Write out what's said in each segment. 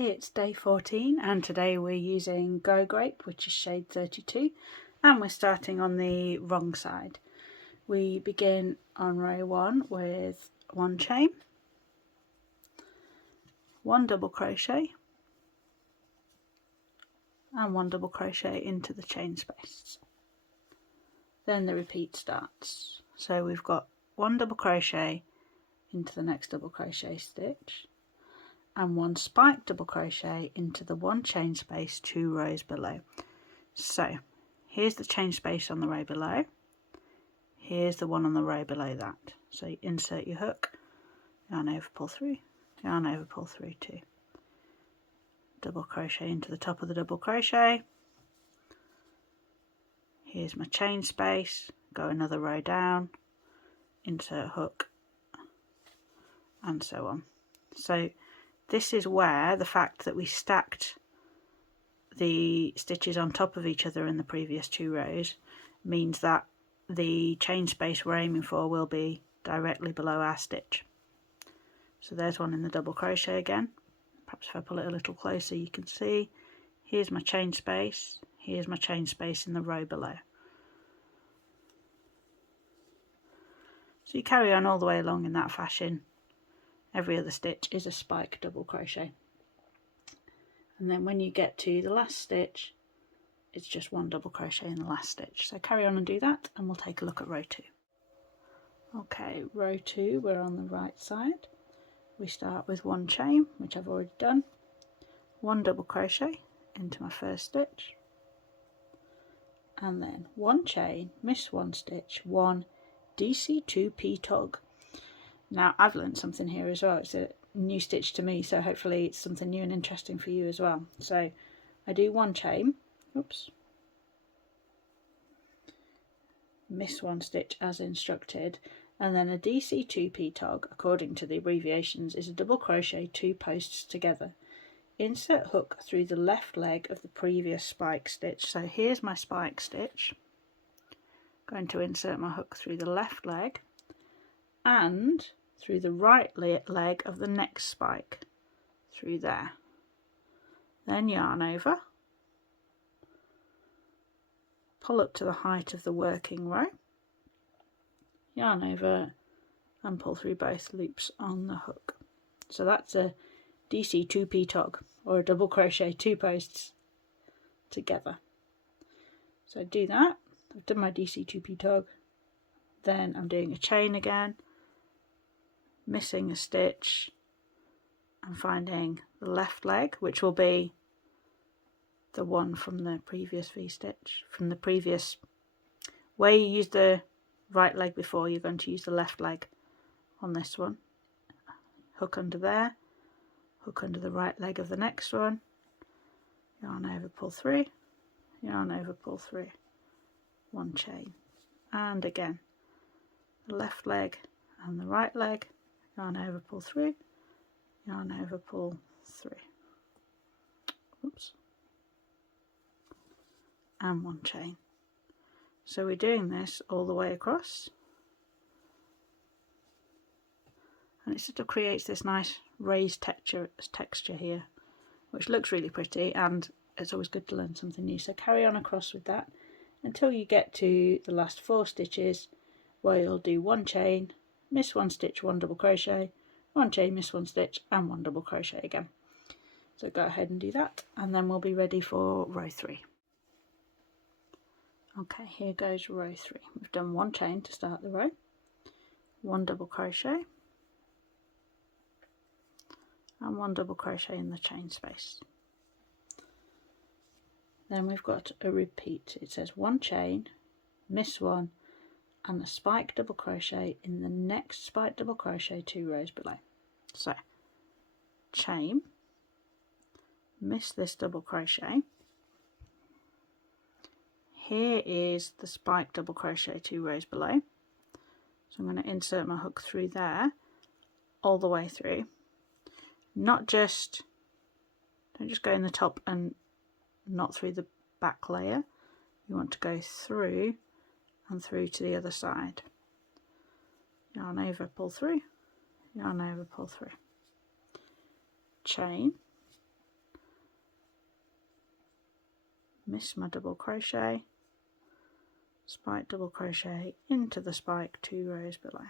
It's day 14 and today we're using Go Grape, which is shade 32, and we're starting on the wrong side. We begin on row 1 with 1 chain, 1 double crochet and 1 double crochet into the chain space. Then the repeat starts. So we've got 1 double crochet into the next double crochet stitch and 1 spike double crochet into the 1 chain space 2 rows below. So here's the chain space on the row below, here's the one on the row below that. So you insert your hook, yarn over, pull through, yarn over, pull through 2, double crochet into the top of the double crochet, here's my chain space, go another row down, insert hook, and so on. So this is where the fact that we stacked the stitches on top of each other in the previous 2 rows means that the chain space we're aiming for will be directly below our stitch. So there's one in the double crochet again. Perhaps if I pull it a little closer you can see, here's my chain space, here's my chain space in the row below. So you carry on all the way along in that fashion. Every other stitch is a spike double crochet, and then when you get to the last stitch it's just 1 double crochet in the last stitch. So carry on and do that and we'll take a look at row 2. Okay, row 2, we're on the right side. We start with 1 chain, which I've already done, 1 double crochet into my first stitch, and then 1 chain, miss 1 stitch, 1 DC2P tug. Now I've learned something here as well. It's a new stitch to me, so hopefully it's something new and interesting for you as well. So I do 1 chain, oops, miss 1 stitch as instructed, and then a DC2P tug, according to the abbreviations, is a double crochet 2 posts together. Insert hook through the left leg of the previous spike stitch. So here's my spike stitch, going to insert my hook through the left leg and through the right leg of the next spike, through there. Then yarn over, pull up to the height of the working row, yarn over and pull through both loops on the hook. So that's a DC2P tug, or a double crochet 2 posts together. So I do that, I've done my DC2P tug, then I'm doing a chain again, missing a stitch and finding the left leg, which will be the one from the previous V-stitch. From the previous, where you used the right leg before, you're going to use the left leg on this one. Hook under there, hook under the right leg of the next one, yarn over, pull through, yarn over, pull through, 1 chain, and again the left leg and the right leg, yarn over, pull through, yarn over, pull through, oops, and 1 chain. So we're doing this all the way across, and it sort of creates this nice raised texture here, which looks really pretty, and it's always good to learn something new. So carry on across with that until you get to the last 4 stitches, where you'll do 1 chain, miss 1 stitch, 1 double crochet, 1 chain, miss 1 stitch and 1 double crochet again. So go ahead and do that, and then we'll be ready for row 3. Okay, here goes row 3. We've done 1 chain to start the row, 1 double crochet and 1 double crochet in the chain space. Then we've got a repeat. It says 1 chain, miss 1 and a spike double crochet in the next spike double crochet 2 rows below. So chain, miss this double crochet, here is the spike double crochet 2 rows below, so I'm going to insert my hook through there all the way through. Don't just go in the top and not through the back layer, you want to go through and through to the other side. Yarn over, pull through, yarn over, pull through, chain, miss my double crochet, spike, double crochet into the spike 2 rows below,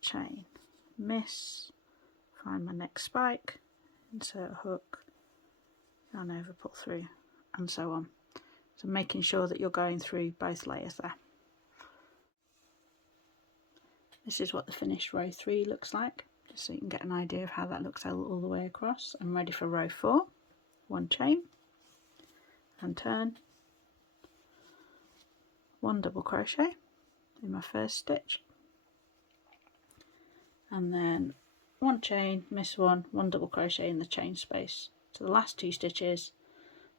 chain, miss, find my next spike, insert hook, yarn over, pull through, and so on. So making sure that you're going through both layers there. This is what the finished row 3 looks like, just so you can get an idea of how that looks all the way across. I'm ready for row 4, 1 chain and turn, 1 double crochet in my first stitch, and then 1 chain, miss 1, 1 double crochet in the chain space to the last 2 stitches,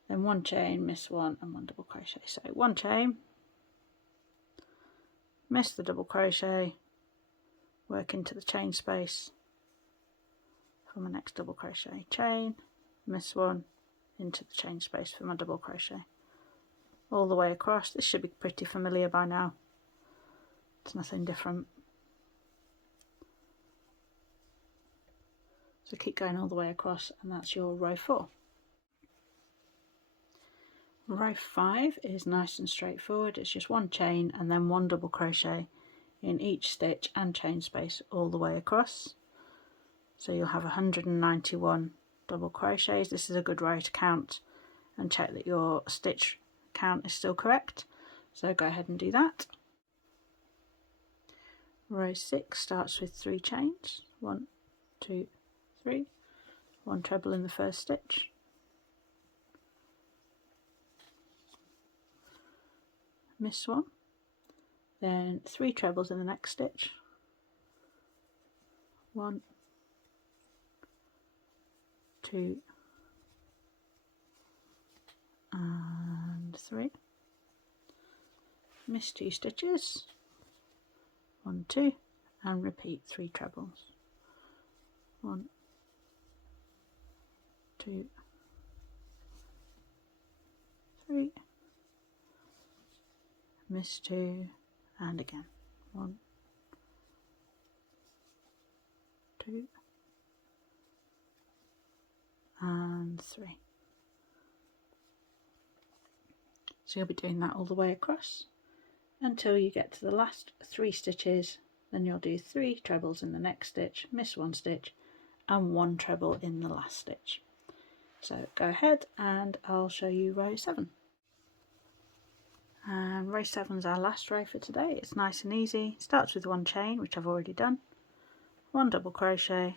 then 1 chain, miss 1 and 1 double crochet. So 1 chain, miss the double crochet, work into the chain space for my next double crochet, chain, miss 1, into the chain space for my double crochet, all the way across. This should be pretty familiar by now, it's nothing different. So keep going all the way across, and that's your row 4. Row 5 is nice and straightforward. It's just 1 chain and then 1 double crochet in each stitch and chain space all the way across. So you'll have 191 double crochets. This is a good row to count and check that your stitch count is still correct. So go ahead and do that. Row 6 starts with 3 chains, 1, 2, 3, 1 treble in the first stitch, miss 1, then 3 trebles in the next stitch, 1, 2 and 3, miss 2 stitches, 1, 2, and repeat 3 trebles, 1, 2, 3, miss 2, and again 1, 2 and 3. So you'll be doing that all the way across until you get to the last 3 stitches. Then you'll do 3 trebles in the next stitch, miss 1 stitch and 1 treble in the last stitch. So go ahead and I'll show you row 7. And row 7 is our last row for today. It's nice and easy. It starts with 1 chain, which I've already done, 1 double crochet,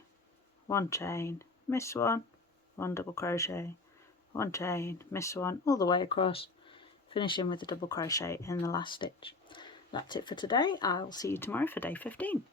1 chain, miss 1, 1 double crochet, 1 chain, miss 1, all the way across, finishing with a double crochet in the last stitch. That's it for today. I'll see you tomorrow for day 15.